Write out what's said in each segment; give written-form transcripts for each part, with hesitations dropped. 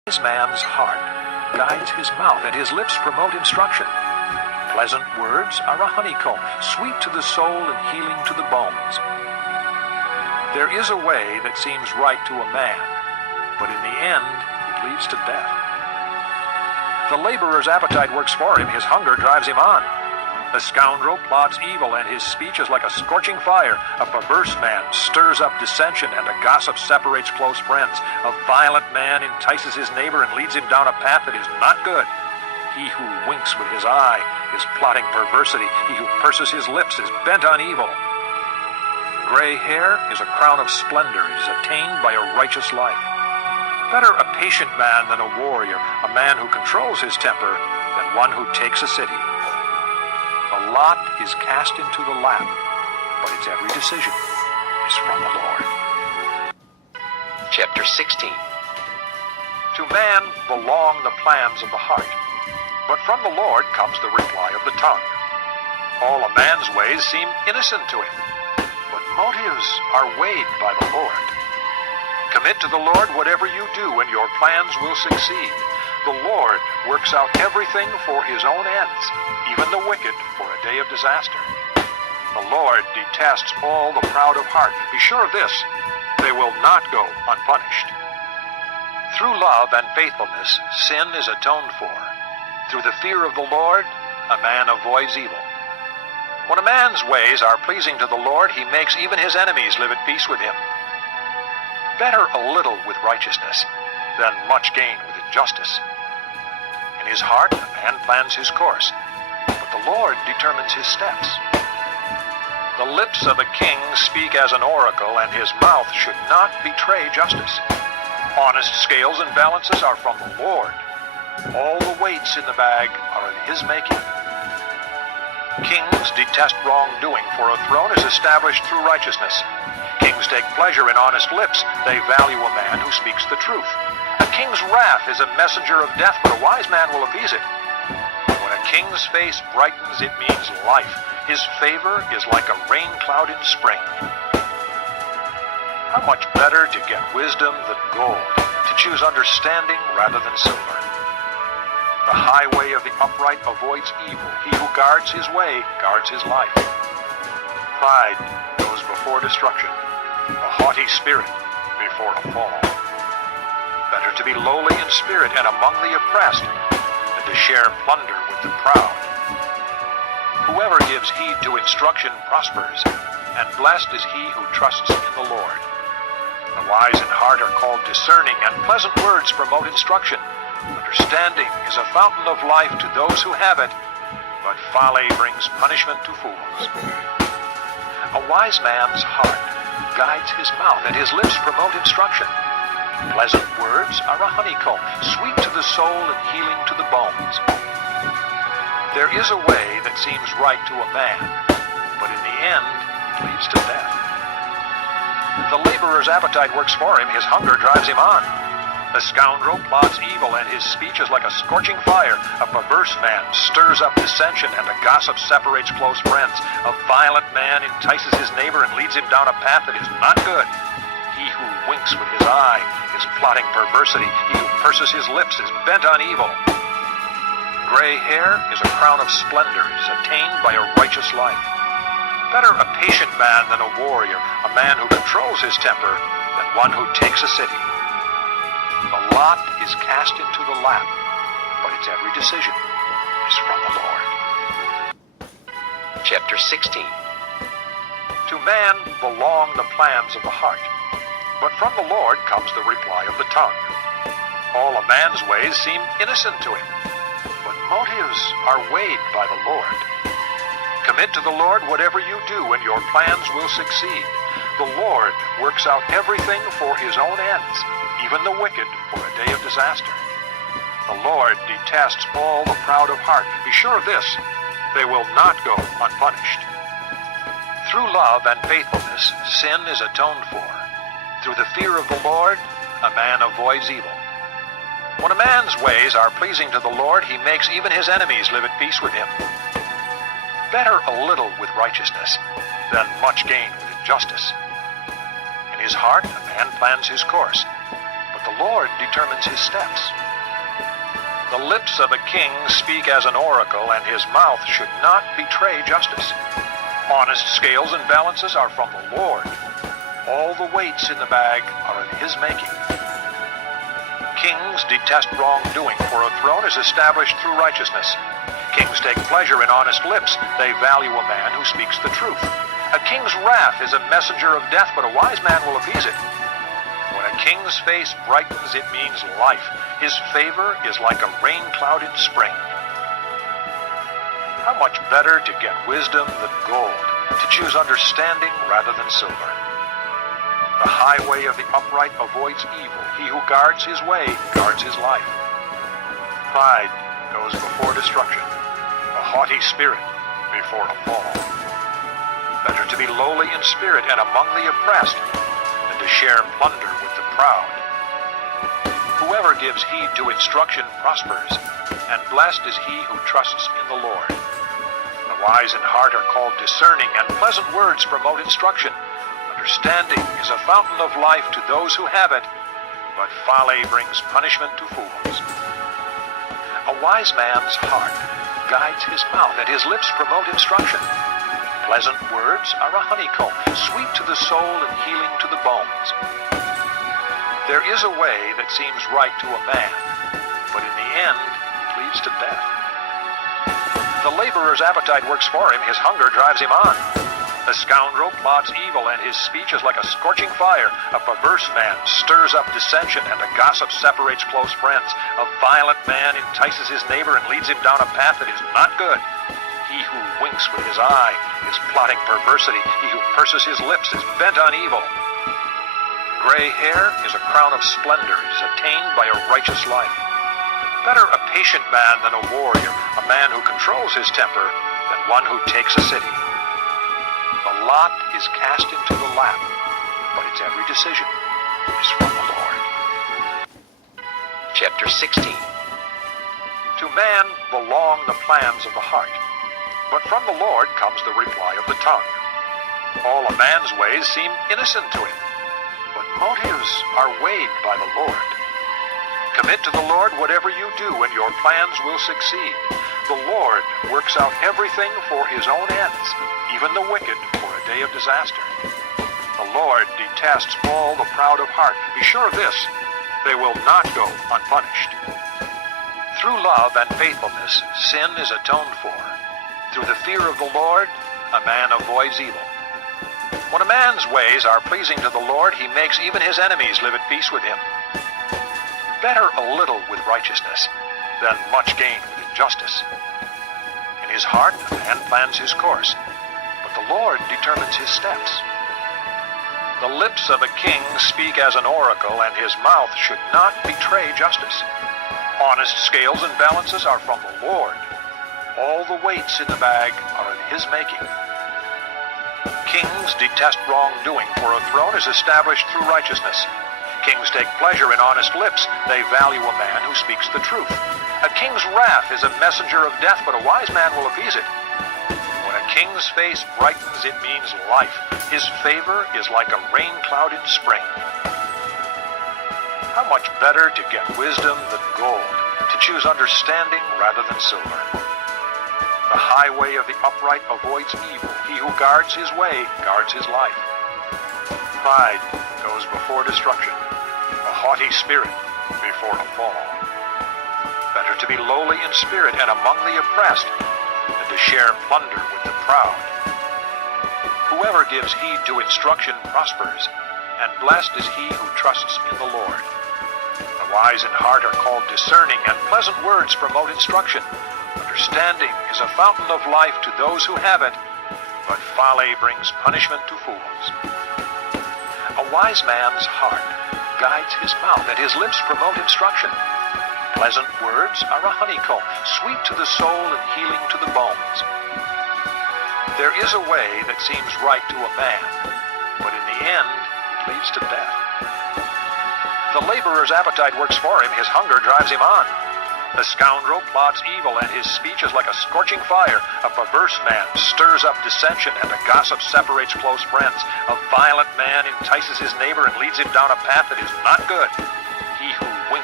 Wise man's heart guides his mouth, and his lips promote instruction. Pleasant words are a honeycomb, sweet to the soul and healing to the bones. There is a way that seems right to a man, but in the end it leads to death. The laborer's appetite works for him, his hunger drives him on. The scoundrel plots evil, and his speech is like a scorching fire. A perverse man stirs up dissension, and a gossip separates close friends. A violent man entices his neighbor and leads him down a path that is not good. He who winks with his eye is plotting perversity. He who purses his lips is bent on evil. Gray hair is a crown of splendor. It is attained by a righteous life. Better a patient man than a warrior, a man who controls his temper than one who takes a city. The lot is cast into the lap, but its every decision is from the Lord. Chapter 16. To man belong the plans of the heart, but from the Lord comes the reply of the tongue. All a man's ways seem innocent to him, but motives are weighed by the Lord. Commit to the Lord whatever you do, and your plans will succeed. The Lord works out everything for his own ends, even the wicked for a day of disaster. The Lord detests all the proud of heart. Be sure of this, they will not go unpunished. Through love and faithfulness, sin is atoned for. Through the fear of the Lord, a man avoids evil. When a man's ways are pleasing to the Lord, he makes even his enemies live at peace with him. Better a little with righteousness than much gain with injustice. In his heart, a man plans his course, but the Lord determines his steps. The lips of a king speak as an oracle, and his mouth should not betray justice. Honest scales and balances are from the Lord. All the weights in the bag are of his making. Kings detest wrongdoing, for a throne is established through righteousness. Kings take pleasure in honest lips. They value a man who speaks the truth. A king's wrath is a messenger of death, but a wise man will appease it. When a king's face brightens, it means life. His favor is like a rain cloud in spring. How much better to get wisdom than gold, to choose understanding rather than silver. The highway of the upright avoids evil. He who guards his way guards his life. Pride goes before destruction, a haughty spirit before a fall. Better to be lowly in spirit and among the oppressed than to share plunder with the proud. Whoever gives heed to instruction prospers, and blessed is he who trusts in the Lord. The wise in heart are called discerning, and pleasant words promote instruction. Understanding is a fountain of life to those who have it, but folly brings punishment to fools. A wise man's heart guides his mouth, and his lips promote instruction. Pleasant words are a honeycomb, sweet to the soul and healing to the bones. There is a way that seems right to a man, but in the end it leads to death. The laborer's appetite works for him, his hunger drives him on. The scoundrel plots evil, and his speech is like a scorching fire. A perverse man stirs up dissension, and a gossip separates close friends. A violent man entices his neighbor and leads him down a path that is not good. He who winks with his eye is plotting perversity. He who purses his lips is bent on evil. Gray hair is a crown of splendor. It is attained by a righteous life. Better a patient man than a warrior, a man who controls his temper than one who takes a city. The lot is cast into the lap, but its every decision is from the Lord. Chapter 16. To man belong the plans of the heart, but from the Lord comes the reply of the tongue. All a man's ways seem innocent to him, but motives are weighed by the Lord. Commit to the Lord whatever you do, and your plans will succeed. The Lord works out everything for his own ends, even the wicked for a day of disaster. The Lord detests all the proud of heart. Be sure of this, they will not go unpunished. Through love and faithfulness, sin is atoned for. Through the fear of the Lord, a man avoids evil. When a man's ways are pleasing to the Lord, he makes even his enemies live at peace with him. Better a little with righteousness than much gain with injustice. In his heart, a man plans his course, but the Lord determines his steps. The lips of a king speak as an oracle, and his mouth should not betray justice. Honest scales and balances are from the Lord. All the weights in the bag are in his making. Kings detest wrongdoing, for a throne is established through righteousness. Kings take pleasure in honest lips. They value a man who speaks the truth. A king's wrath is a messenger of death, but a wise man will appease it. When a king's face brightens, it means life. His favor is like a rain cloud in spring. How much better to get wisdom than gold, to choose understanding rather than silver. The highway of the upright avoids evil. He who guards his way guards his life. Pride goes before destruction, a haughty spirit before a fall. Better to be lowly in spirit and among the oppressed than to share plunder with the proud. Whoever gives heed to instruction prospers, and blessed is he who trusts in the Lord. The wise in heart are called discerning, and pleasant words promote instruction. Understanding is a fountain of life to those who have it, but folly brings punishment to fools. A wise man's heart guides his mouth, and his lips promote instruction. Pleasant words are a honeycomb, sweet to the soul and healing to the bones. There is a way that seems right to a man, but in the end it leads to death. The laborer's appetite works for him, his hunger drives him on. The scoundrel plots evil, and his speech is like a scorching fire. A perverse man stirs up dissension, and a gossip separates close friends. A violent man entices his neighbor and leads him down a path that is not good. He who winks with his eye is plotting perversity. He who purses his lips is bent on evil. Gray hair is a crown of splendor. It is attained by a righteous life. Better a patient man than a warrior, a man who controls his temper than one who takes a city. The lot is cast into the lap, but its every decision is from the Lord. Chapter 16. To man belong the plans of the heart, but from the Lord comes the reply of the tongue. All a man's ways seem innocent to him, but motives are weighed by the Lord. Commit to the Lord whatever you do, and your plans will succeed. The Lord works out everything for his own ends, even the wicked for a day of disaster. The Lord detests all the proud of heart. Be sure of this, they will not go unpunished. Through love and faithfulness, sin is atoned for. Through the fear of the Lord, a man avoids evil. When a man's ways are pleasing to the Lord, he makes even his enemies live at peace with him. Better a little with righteousness than much gain with injustice. In his heart, a man plans his course, but the Lord determines his steps. The lips of a king speak as an oracle, and his mouth should not betray justice. Honest scales and balances are from the Lord. All the weights in the bag are in his making. Kings detest wrongdoing, for a throne is established through righteousness. Kings take pleasure in honest lips. They value a man who speaks the truth. A king's wrath is a messenger of death, but a wise man will appease it. When a king's face brightens, it means life. His favor is like a rain cloud in spring. How much better to get wisdom than gold, to choose understanding rather than silver. The highway of the upright avoids evil. He who guards his way guards his life. Pride goes before destruction, a haughty spirit before a fall. Better to be lowly in spirit and among the oppressed than to share plunder with the proud. Whoever gives heed to instruction prospers, and blessed is he who trusts in the Lord. The wise in heart are called discerning, and pleasant words promote instruction. Understanding is a fountain of life to those who have it, but folly brings punishment to fools. A wise man's heart guides his mouth, and his lips promote instruction. Pleasant words are a honeycomb, sweet to the soul and healing to the bones. There is a way that seems right to a man, but in the end it leads to death. The laborer's appetite works for him, his hunger drives him on. The scoundrel plots evil, and his speech is like a scorching fire. A perverse man stirs up dissension, and a gossip separates close friends. A violent man entices his neighbor and leads him down a path that is not good. He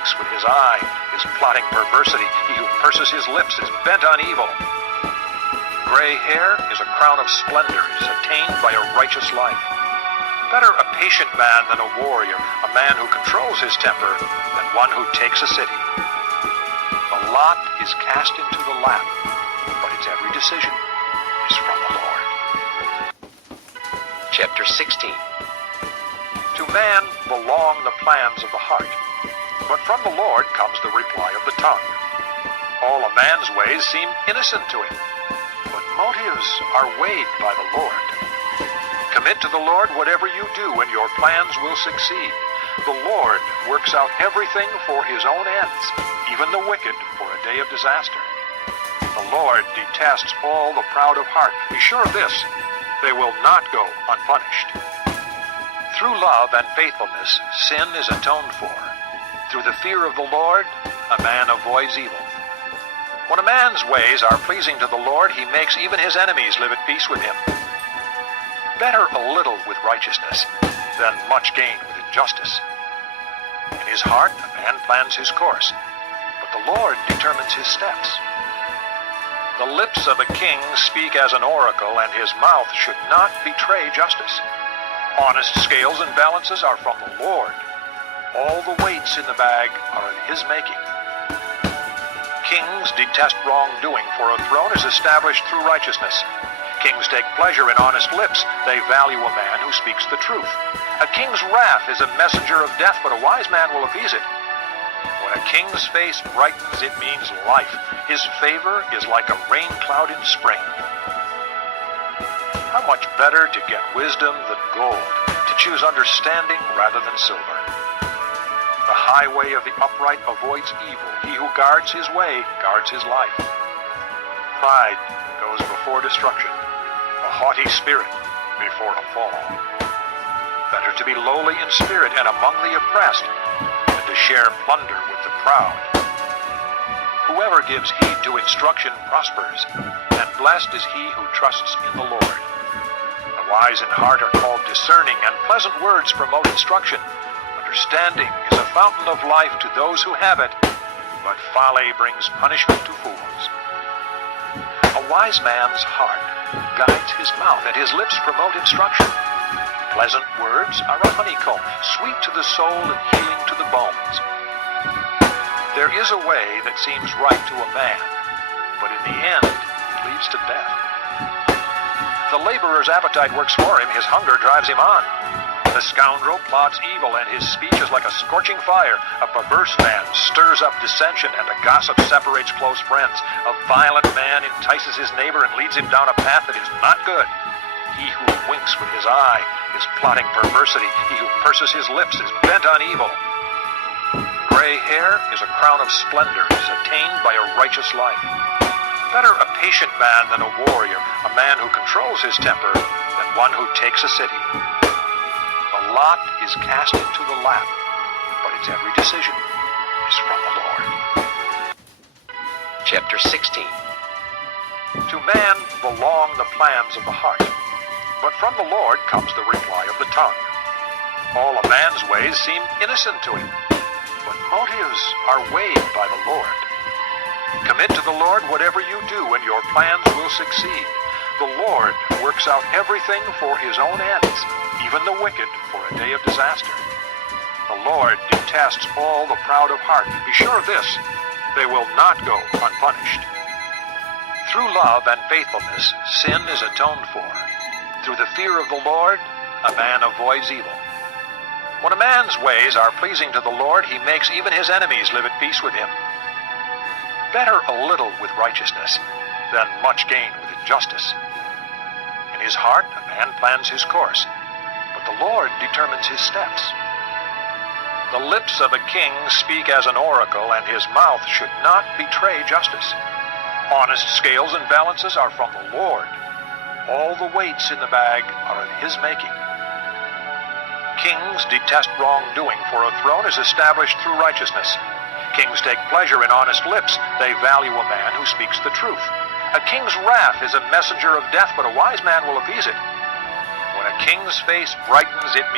winks with his eye is plotting perversity. He who purses his lips is bent on evil. Gray hair is a crown of splendors attained by a righteous life. Better a patient man than a warrior, a man who controls his temper than one who takes a city. The lot is cast into the lap, but its every decision is from the Lord. Chapter 16. To man belong the plans of the heart, but from the Lord comes the reply of the tongue. All a man's ways seem innocent to him, but motives are weighed by the Lord. Commit to the Lord whatever you do, and your plans will succeed. The Lord works out everything for his own ends, even the wicked for a day of disaster. The Lord detests all the proud of heart. Be sure of this, they will not go unpunished. Through love and faithfulness, sin is atoned for. Through the fear of the Lord, a man avoids evil. When a man's ways are pleasing to the Lord, he makes even his enemies live at peace with him. Better a little with righteousness than much gain with injustice. In his heart, a man plans his course, but the Lord determines his steps. The lips of a king speak as an oracle, and his mouth should not betray justice. Honest scales and balances are from the Lord. All the weights in the bag are of his making. Kings detest wrongdoing, for a throne is established through righteousness. Kings take pleasure in honest lips. They value a man who speaks the truth. A king's wrath is a messenger of death, but a wise man will appease it. When a king's face brightens, it means life. His favor is like a rain cloud in spring. How much better to get wisdom than gold, to choose understanding rather than silver. The highway of the upright avoids evil. He who guards his way guards his life. Pride goes before destruction, a haughty spirit before a fall. Better to be lowly in spirit and among the oppressed than to share plunder with the proud. Whoever gives heed to instruction prospers, and blessed is he who trusts in the Lord. The wise in heart are called discerning, and pleasant words promote instruction. Understanding is a fountain of life to those who have it, but folly brings punishment to fools. A wise man's heart guides his mouth, and his lips promote instruction. Pleasant words are a honeycomb, sweet to the soul and healing to the bones. There is a way that seems right to a man, but in the end it leads to death. The laborer's appetite works for him, his hunger drives him on. The scoundrel plots evil, and his speech is like a scorching fire. A perverse man stirs up dissension, and a gossip separates close friends. A violent man entices his neighbor and leads him down a path that is not good. He who winks with his eye is plotting perversity. He who purses his lips is bent on evil. Gray hair is a crown of splendors attained by a righteous life. Better a patient man than a warrior, a man who controls his temper than one who takes a city. The lot is cast into the lap, but its every decision is from the Lord. Chapter 16. To man belong the plans of the heart, but from the Lord comes the reply of the tongue. All a man's ways seem innocent to him, but motives are weighed by the Lord. Commit to the Lord whatever you do, and your plans will succeed. The Lord works out everything for his own ends, even the wicked for a day of disaster. The Lord detests all the proud of heart. Be sure of this, they will not go unpunished. Through love and faithfulness, sin is atoned for. Through the fear of the Lord, a man avoids evil. When a man's ways are pleasing to the Lord, he makes even his enemies live at peace with him. Better a little with righteousness than much gain with injustice. In his heart, a man plans his course, but the Lord determines his steps. The lips of a king speak as an oracle, and his mouth should not betray justice. Honest scales and balances are from the Lord. All the weights in the bag are of his making. Kings detest wrongdoing, for a throne is established through righteousness. Kings take pleasure in honest lips. They value a man who speaks the truth. A king's wrath is a messenger of death, but a wise man will appease it. When a king's face brightens, it